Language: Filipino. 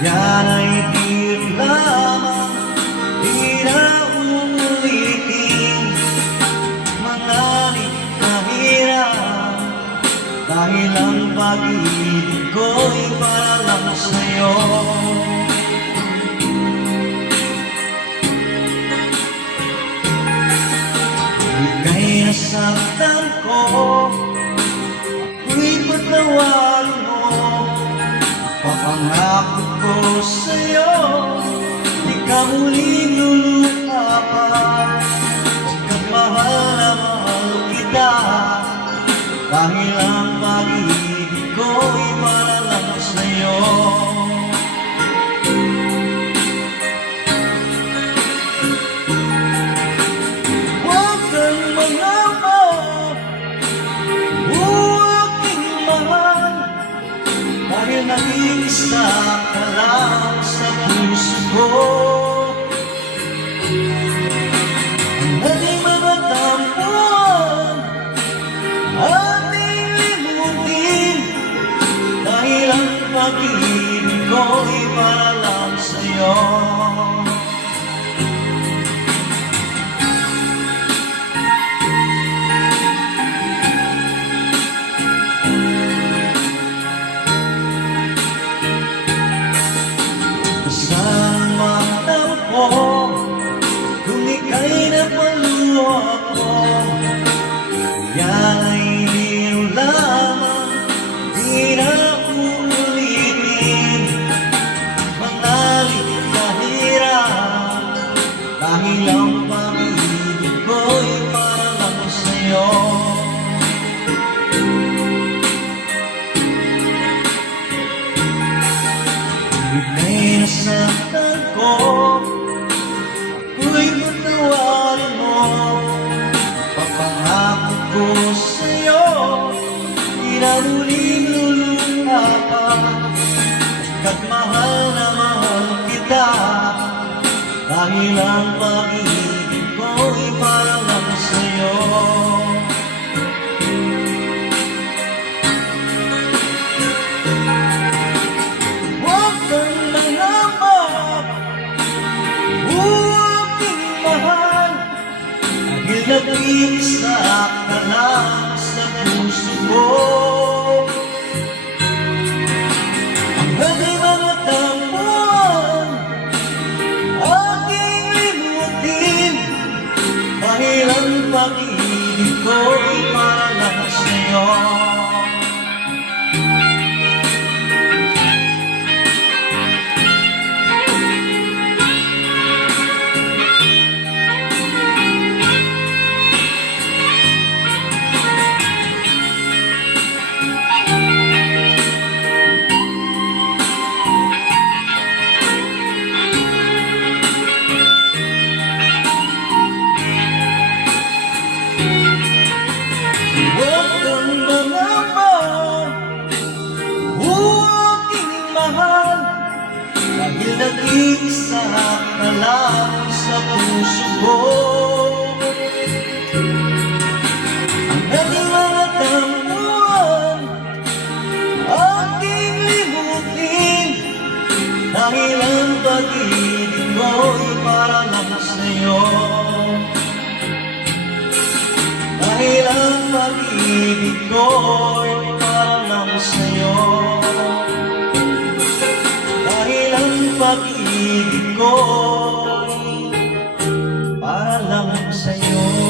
Yan ay biro lamang, di na uulitin. Manalig na hirap, dahil ang pag-ibig ko'y para lang sa'yo. Ika'y nasaktan ko, ako'y patawarin mo. Papangako ko sa'yo, di ka muling luluha pa. Pagkat mahal na mahal kita, dahil ang pag-ibig ko'y para lang sa'yo. Huwag kang mangamba, aking mahal, dahil nag-iisa ka lang sa puso ko. Ang ating mga tampuan, ating limutin, dahil ang pag-ibig ko'y para lang sa'yo. Saan magtampo kung ika'y napaluha ko? Yan ay biro lamang, di na uulitin. Manalig na hirap, dahil ang pag-ibig ko'y para lang sa'yo. Ika'y nasaktan ko, ako'y patawarin mo. Papangako ko sa'yo, di na muling luluha pa. Pagkat mahal na mahal kita, dahil ang pag-ibig ko'y para lang sa'yo. Nag-iisa ka lang sa puso ko. Ang ating mga tampuan, aking limutin, dahil ang pag-ibig ko'y para lang sa'yo. Dahil nag-iisa ka lang sa puso ko. Ang ating mga tampuan, aking limutin, dahil ang pag-ibig ko'y para lang sa'yo. Dahil ang pag-ibig ko'y para lang sa'yo. Pag-ibig ko'y para lang sa'yo.